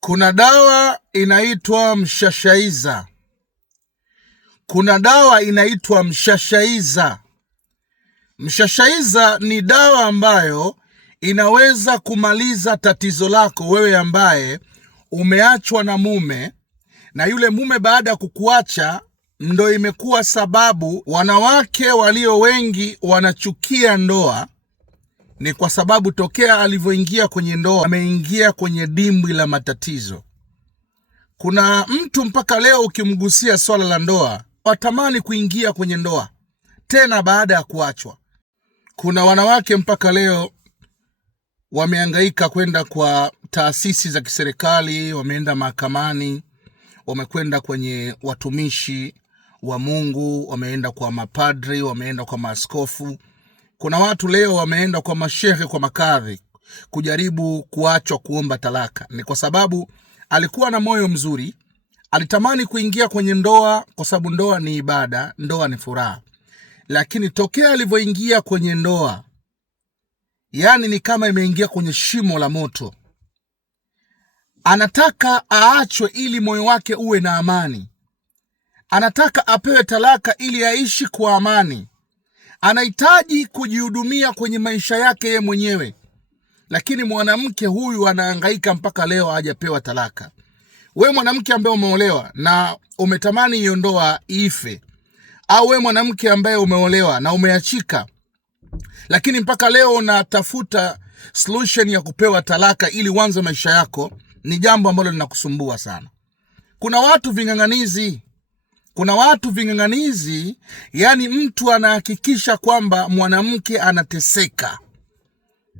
Kuna dawa inaitwa mshashaiza. Kuna dawa inaitwa mshashaiza. Mshashaiza ni dawa ambayo inaweza kumaliza tatizo lako wewe ambaye umeachwa na mume, na yule mume baada ya kukuacha ndo imekuwa sababu wanawake walio wengi wanachukia ndoa. Ni kwa sababu tokea alivyoingia kwenye ndoa ameingia kwenye dimbwi la matatizo. Kuna mtu mpaka leo ukimgusia swala la ndoa watamani kuingia kwenye ndoa tena baada ya kuachwa. Kuna wanawake mpaka leo wamehangaika kwenda kwa taasisi za kiserikali, wameenda mahakamani, wamekwenda kwenye watumishi wa Mungu, wameenda kwa mapadri, wameenda kwa maaskofu. Kuna watu leo wameenda kwa mashehe, kwa makadhi kujaribu kuachwa, kuomba talaka. Ni kwa sababu alikuwa na moyo mzuri, alitamani kuingia kwenye ndoa kwa sababu ndoa ni ibada, ndoa ni furaha. Lakini tokea alivyoingia kwenye ndoa, yani ni kama imeingia kwenye shimo la moto. Anataka aachwe ili moyo wake uwe na amani. Anataka apewe talaka ili aishi kwa amani. Anahitaji kujihudumia kwenye maisha yake yeye mwenyewe. Lakini mwanamke huyu anahangaika mpaka leo hajapewa talaka. Wewe mwanamke ambaye umeolewa na umetamani hiyo ndoa ife, au wewe mwanamke ambaye umeolewa na umeachika, lakini mpaka leo unatafuta solution ya kupewa talaka ili uanze maisha yako, ni jambo ambalo linakusumbua sana. Kuna watu ving'ang'anizi, yani mtu anahakikisha kwamba mwanamke anateseka.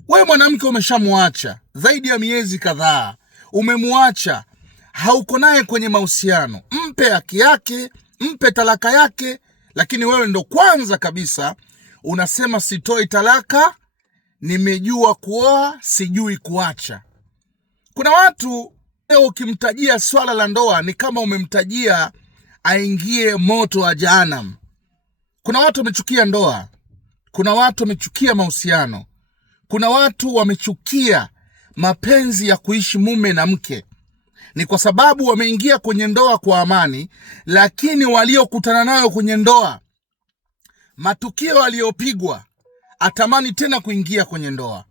Wewe mwanamke umeshamuacha zaidi ya miezi kadhaa, umemuacha, hauko naye kwenye mahusiano, mpe haki yake, mpe talaka yake, lakini wewe ndo kwanza kabisa unasema sitoi talaka, nimejua kuoa, sijui kuacha. Kuna watu leo ukimtajia swala la ndoa ni kama umemtajia aingie moto wa jahannam. Kuna watu wamechukia ndoa, kuna watu wamechukia mahusiano, kuna watu wamechukia mapenzi ya kuishi mume na mke. Ni kwa sababu wameingia kwenye ndoa kwa amani, lakini waliokutana nayo kwenye ndoa, matukio waliopigwa, atamani tena kuingia kwenye ndoa.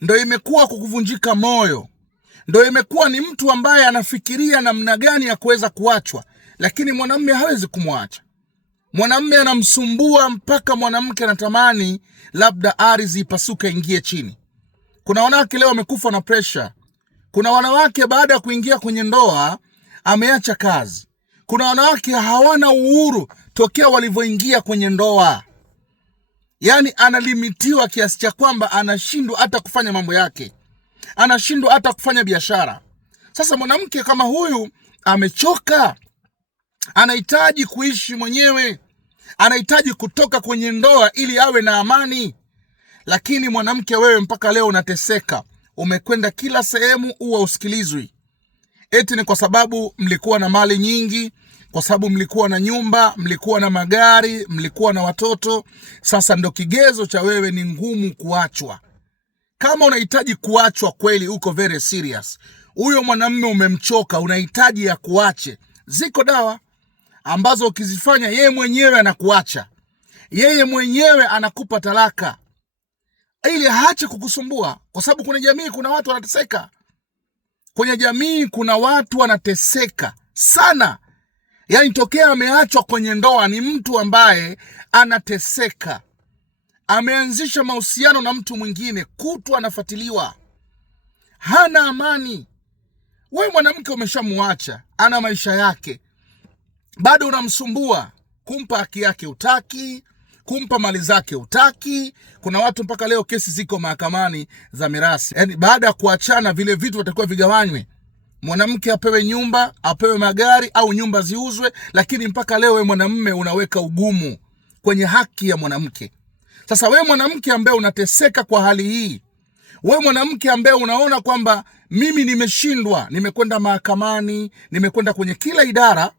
Ndo imekuwa kukuvunjika moyo. Ndo imekuwa ni mtu ambaye anafikiria namna gani ya kuweza kuachwa, lakini mwanamume hawezi kumwacha. Mwanamume anamsumbua mpaka mwanamke anatamani labda ardhi ipasuke ingie chini. Kuna wanawake leo wamekufa na pressure. Kuna wanawake baada ya kuingia kwenye ndoa ameacha kazi. Kuna wanawake hawana uhuru tokea walivyoingia kwenye ndoa. Yani analimitiwa kiasi cha kwamba anashindwa hata kufanya mambo yake, anashindwa hata kufanya biashara. Sasa mwanamke kama huyu amechoka, anahitaji kuishi mwenyewe, anahitaji kutoka kwenye ndoa ili awe na amani. Lakini mwanamke wewe mpaka leo unateseka, umekwenda kila sehemu uwa usikilizwi. Eti ni kwa sababu mlikuwa na mali nyingi, kwa sababu mlikuwa na nyumba, mlikuwa na magari, mlikuwa na watoto. Sasa ndo kigezo cha wewe ni ngumu kuachwa. Kama unahitaji kuachwa kweli, uko very serious, huyo mwanamume umemchoka, unahitaji ya kuache, ziko dawa ambazo ukizifanya yeye mwenyewe anakuacha, yeye mwenyewe anakupa talaka ili haache kukusumbua. Kwa sababu kwenye jamii kuna watu wanateseka. Kwenye jamii kuna watu wanateseka sana. Yani tokea ameachwa kwenye ndoa ni mtu ambaye anateseka. Ameanzisha mahusiano na mtu mwingine, kutwa anafuatiliwa, hana amani. Wewe mwanamke umeshamuacha, ana maisha yake, bado unamsumbua, kumpa haki yake utaki, kumpa mali zake utaki. Kuna watu mpaka leo kesi ziko mahakamani za mirathi. Yani baada ya kuachana vile vitu vitakuwa vigawanywe. Mwanamke apewe nyumba, apewe magari, au nyumba ziuzwe, lakini mpaka leo wewe mwanamume unaweka ugumu kwenye haki ya mwanamke. Sasa wewe mwanamke ambaye unateseka kwa hali hii, wewe mwanamke ambaye unaona kwamba mimi nimeshindwa, nimekwenda mahakamani, nimekwenda kwenye kila idara,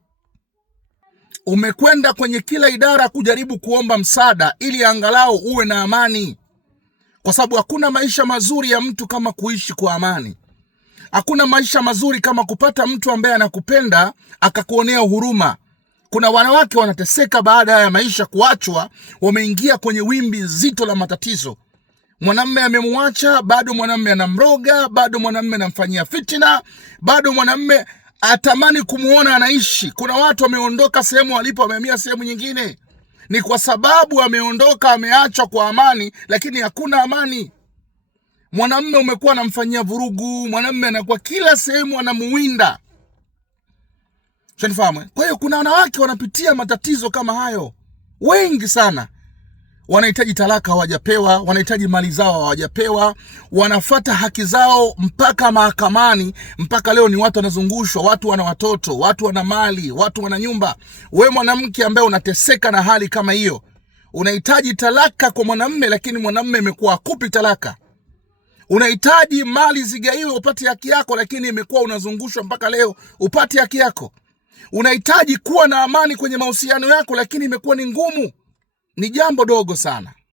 umekwenda kwenye kila idara kujaribu kuomba msaada ili angalau uwe na amani. Kwa sababu hakuna maisha mazuri ya mtu kama kuishi kwa amani. Hakuna maisha mazuri kama kupata mtu ambaye anakupenda akakuonea huruma. Kuna wanawake wanateseka baada ya maisha kuachwa, wameingia kwenye wimbi zito la matatizo. Mwanamume amemwacha, bado mwanamume anamroga, bado mwanamume anamfanyia fitina, bado mwanamume atamani kumuona anaishi. Kuna watu wameondoka sehemu walipo, wamehamia sehemu nyingine. Ni kwa sababu ameondoka, ameachwa kwa amani, lakini hakuna amani. Mwanamume umekuwa anamfanyia vurugu, mwanamume anakuwa kila sehemu anamuwinda. Shanifahamu? Kwa hiyo kuna wanawake wanapitia matatizo kama hayo. Wengi sana. Wanahitaji talaka hawajapewa, wanahitaji mali zao hawajapewa, wanafuata haki zao mpaka mahakamani, mpaka leo ni watu wanazungushwa, watu wana watoto, watu wana mali, watu wana nyumba. Wewe mwanamke ambaye unateseka na hali kama hiyo, unahitaji talaka kwa mwanamume, lakini mwanamume imekuwa hakupi talaka. Unahitaji mali zigaiwe upate haki yako, lakini imekuwa unazungushwa mpaka leo upate haki yako. Unahitaji kuwa na amani kwenye mahusiano yako, lakini imekuwa ni ngumu. Ni jambo dogo sana.